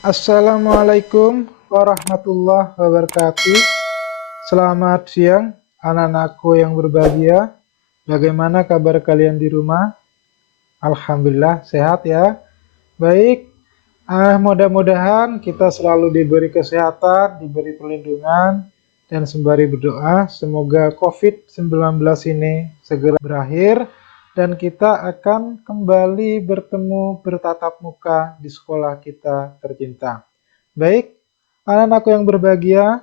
Assalamualaikum warahmatullahi wabarakatuh. Selamat siang, anak-anakku yang berbahagia. Bagaimana kabar kalian di rumah? Alhamdulillah sehat ya. Baik, mudah-mudahan kita selalu diberi kesehatan, diberi perlindungan, dan sembari berdoa semoga COVID-19 ini segera berakhir dan kita akan kembali bertemu bertatap muka di sekolah kita tercinta. Baik, anak-anakku yang berbahagia,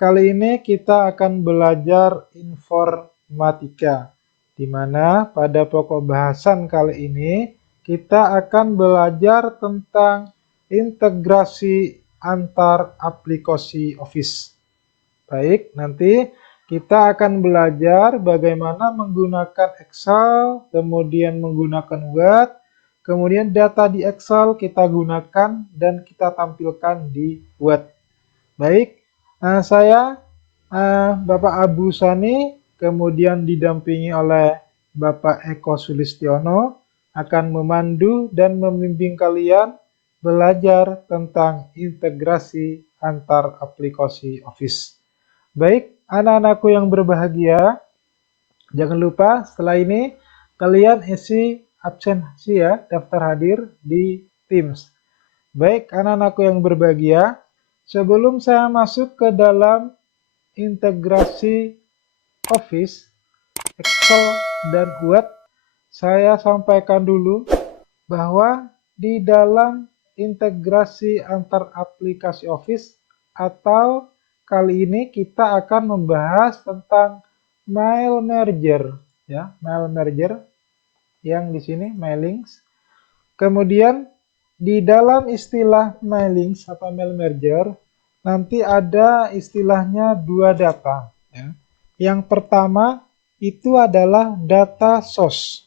kali ini kita akan belajar informatika, di mana pada pokok bahasan kali ini kita akan belajar tentang integrasi antar aplikasi Office. Baik, nanti kita akan belajar bagaimana menggunakan Excel, kemudian menggunakan Word, kemudian data di Excel kita gunakan dan kita tampilkan di Word. Baik, saya Bapak Abu Sani, kemudian didampingi oleh Bapak Eko Sulistiono, akan memandu dan membimbing kalian belajar tentang integrasi antar aplikasi Office. Baik, anak-anakku yang berbahagia, jangan lupa setelah ini kalian isi absensi ya, daftar hadir di Teams. Baik, anak-anakku yang berbahagia, sebelum saya masuk ke dalam integrasi Office, Excel, dan Word, saya sampaikan dulu bahwa di dalam integrasi antar aplikasi Office atau kali ini kita akan membahas tentang mail merger ya, mail merger yang di sini mailings. Kemudian di dalam istilah mailings atau mail merger nanti ada istilahnya dua data ya. Yang pertama itu adalah data source.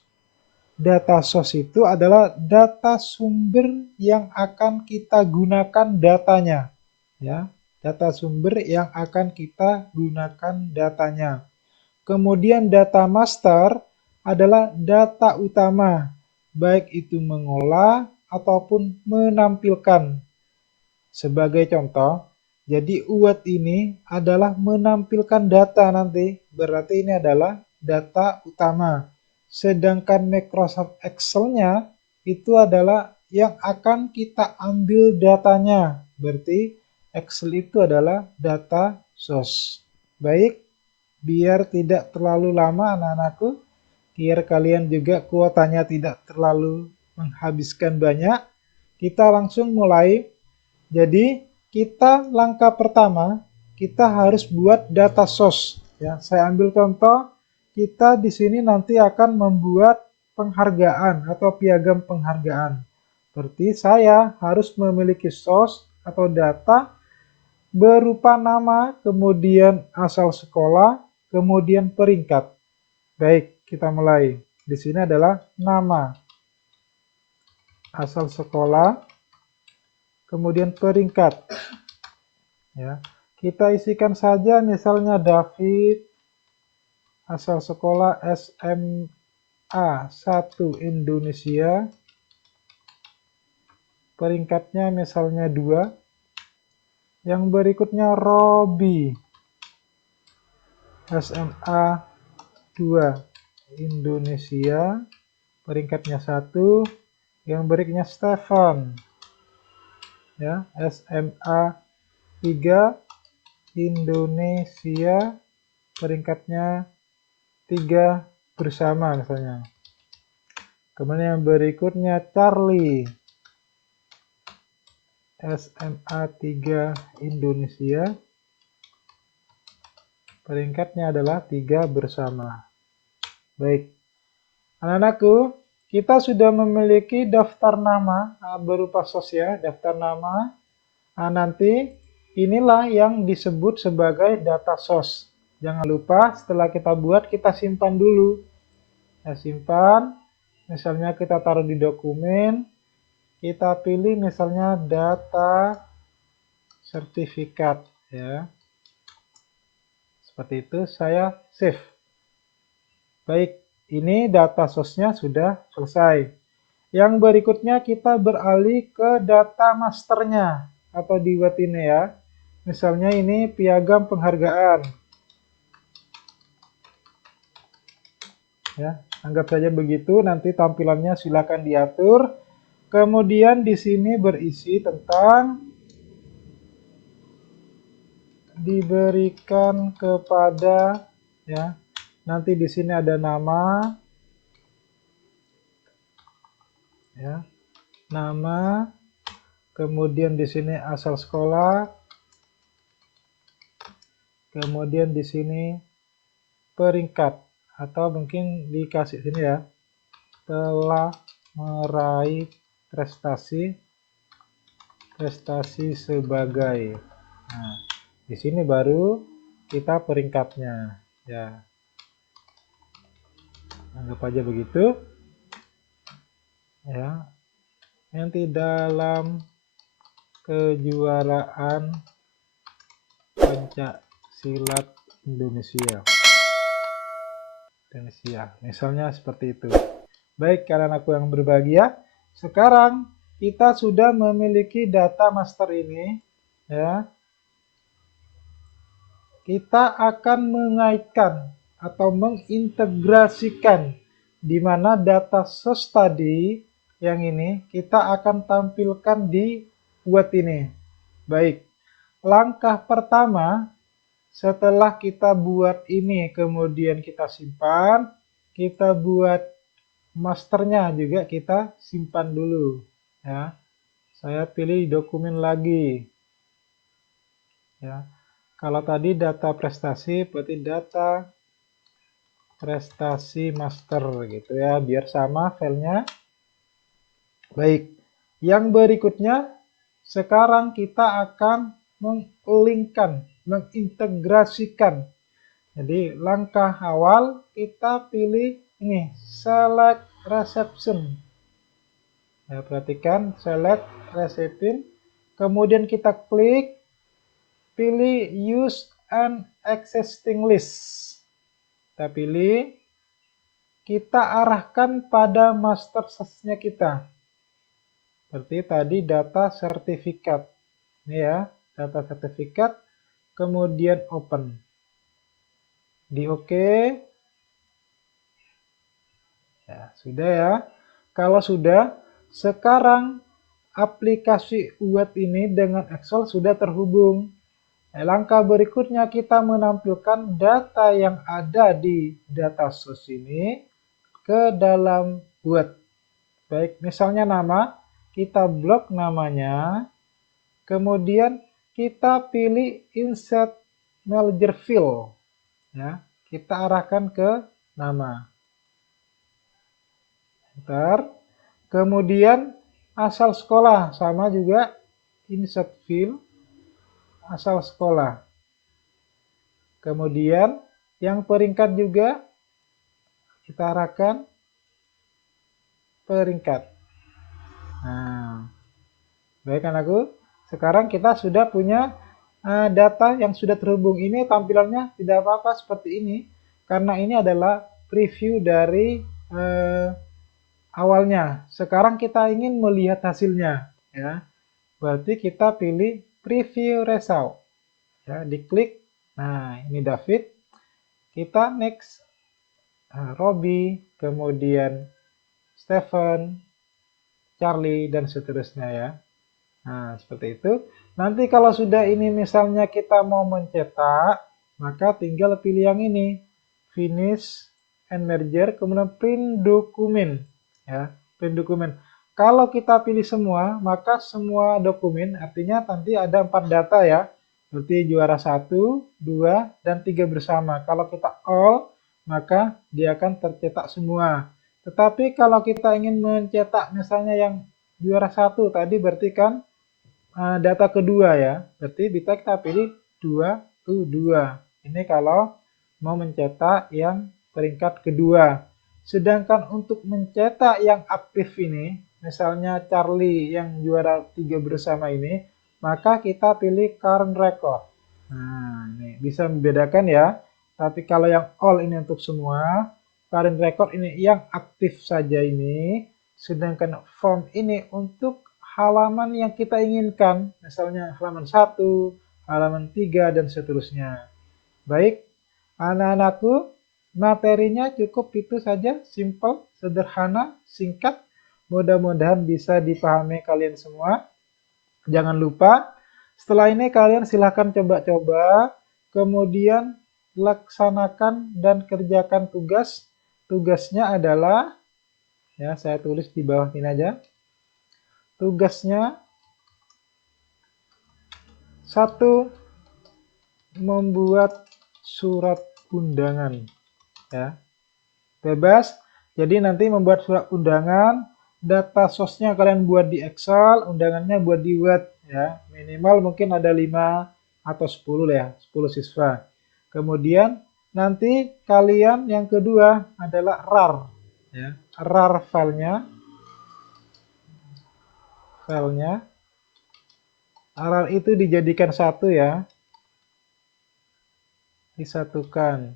Data source itu adalah data sumber yang akan kita gunakan datanya. Ya, data sumber yang akan kita gunakan datanya. Kemudian data master adalah data utama, baik itu mengolah ataupun menampilkan. Sebagai contoh, jadi UAT ini adalah menampilkan data nanti, berarti ini adalah data utama. Sedangkan Microsoft Excel-nya itu adalah yang akan kita ambil datanya, berarti Excel itu adalah data source. Baik, biar tidak terlalu lama anak-anakku, biar kalian juga kuotanya tidak terlalu menghabiskan banyak, kita langsung mulai. Jadi, kita langkah pertama, kita harus buat data source. Ya, saya ambil contoh, kita di sini nanti akan membuat penghargaan atau piagam penghargaan. Berarti saya harus memiliki source atau data berupa nama, kemudian asal sekolah, kemudian peringkat. Baik, kita mulai. Di sini adalah nama, asal sekolah, kemudian peringkat. Ya, kita isikan saja misalnya David, asal sekolah SMA 1 Indonesia, peringkatnya misalnya 2. Yang berikutnya Robi, SMA 2 Indonesia, peringkatnya 1. Yang berikutnya Stefan, ya, SMA 3 Indonesia, peringkatnya 3 bersama misalnya. Kemudian yang berikutnya Charlie, SMA 3 Indonesia, peringkatnya adalah 3 bersama. Baik, anak-anakku, kita sudah memiliki daftar nama berupa source ya, daftar nama. Nanti inilah yang disebut sebagai data source. Jangan lupa setelah kita buat, kita simpan dulu. Ya, simpan, misalnya kita taruh di dokumen, kita pilih misalnya data sertifikat. Ya. Seperti itu, saya save. Baik, ini data source-nya sudah selesai. Yang berikutnya kita beralih ke data masternya atau di web ini ya. Misalnya ini piagam penghargaan. Ya, anggap saja begitu, nanti tampilannya silakan diatur. Kemudian di sini berisi tentang diberikan kepada, ya. Nanti di sini ada nama, ya. Nama, kemudian di sini asal sekolah, kemudian di sini peringkat atau mungkin dikasih sini ya, telah meraih prestasi sebagai. Nah, di sini baru kita peringkatnya, ya. Anggap aja begitu, ya. Nanti dalam kejuaraan pencak silat Indonesia. Misalnya seperti itu. Baik, kalian aku yang berbahagia. Sekarang kita sudah memiliki data master ini, ya. Kita akan mengaitkan atau mengintegrasikan di mana data source tadi yang ini kita akan tampilkan di web ini. Baik, langkah pertama setelah kita buat ini kemudian kita simpan, kita buat masternya juga kita simpan dulu, ya. Saya pilih dokumen lagi, ya. Kalau tadi data prestasi berarti data prestasi master gitu ya, biar sama filenya. Baik, yang berikutnya sekarang kita akan menglinkkan, mengintegrasikan. Jadi langkah awal kita pilih ini, select reception. Ya, perhatikan select reception, kemudian kita klik, pilih use an existing list. Kita pilih, kita arahkan pada master source-nya kita. Seperti tadi data sertifikat. Ini ya, data sertifikat, kemudian open. Di OK. Ya, sudah ya. Kalau sudah, sekarang aplikasi web ini dengan Excel sudah terhubung. Langkah berikutnya kita menampilkan data yang ada di data source ini ke dalam web. Baik, misalnya nama, kita blok namanya, kemudian kita pilih insert manager field. Ya, kita arahkan ke nama. Bentar. Kemudian asal sekolah, sama juga insert field, asal sekolah. Kemudian yang peringkat juga kita arahkan peringkat. Nah, baik anakku, sekarang kita sudah punya data yang sudah terhubung. Ini tampilannya tidak apa-apa seperti ini, karena ini adalah preview dari awalnya. Sekarang kita ingin melihat hasilnya, ya. Berarti kita pilih preview result, ya, diklik. Nah, ini David. Kita next, Robbie, kemudian Stephen, Charlie, dan seterusnya ya. Nah, seperti itu. Nanti kalau sudah ini misalnya kita mau mencetak, maka tinggal pilih yang ini. Finish and merger, kemudian print dokumen. Ya, print dokumen. Kalau kita pilih semua, maka semua dokumen artinya nanti ada 4 data ya. Berarti juara 1, 2, dan 3 bersama. Kalau kita all, maka dia akan tercetak semua. Tetapi kalau kita ingin mencetak misalnya yang juara 1 tadi berarti kan data kedua ya. Berarti bisa kita pilih 2 to 2. Ini kalau mau mencetak yang peringkat kedua. Sedangkan untuk mencetak yang aktif ini, misalnya Charlie yang juara 3 bersama ini, maka kita pilih current record. Nah, ini bisa membedakan ya. Tapi kalau yang all ini untuk semua, current record ini yang aktif saja ini, Sedangkan form ini untuk halaman yang kita inginkan, misalnya halaman 1, halaman 3, dan seterusnya. Baik, anak-anakku, materinya cukup itu saja, simple, sederhana, singkat. Mudah-mudahan bisa dipahami kalian semua. Jangan lupa, setelah ini kalian silahkan coba-coba, kemudian laksanakan dan kerjakan tugas. Tugasnya adalah, ya saya tulis di bawah ini aja. Tugasnya, 1, membuat surat undangan. Ya, bebas. Jadi nanti membuat surat undangan, data source-nya kalian buat di Excel, undangannya buat di Word. Ya, minimal mungkin ada 5 atau 10 lah ya, 10 siswa. Kemudian nanti kalian yang kedua adalah RAR. Ya, RAR filenya. RAR itu dijadikan satu ya, disatukan.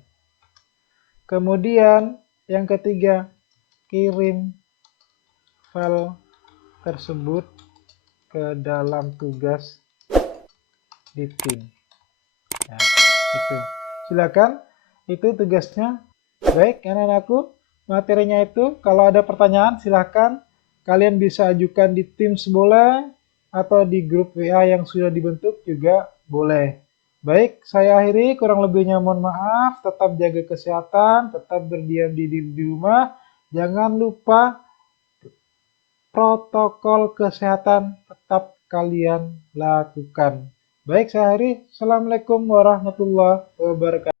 Kemudian yang ketiga, kirim file tersebut ke dalam tugas di tim. Ya, itu. Silakan, itu tugasnya. Baik, anak-anakku, materinya itu. Kalau ada pertanyaan, silakan kalian bisa ajukan di Teams boleh, atau di grup WA yang sudah dibentuk juga boleh. Baik, saya akhiri, kurang lebihnya mohon maaf, tetap jaga kesehatan, tetap berdiam diri di rumah, jangan lupa protokol kesehatan tetap kalian lakukan. Baik, saya akhiri, Assalamualaikum warahmatullahi wabarakatuh.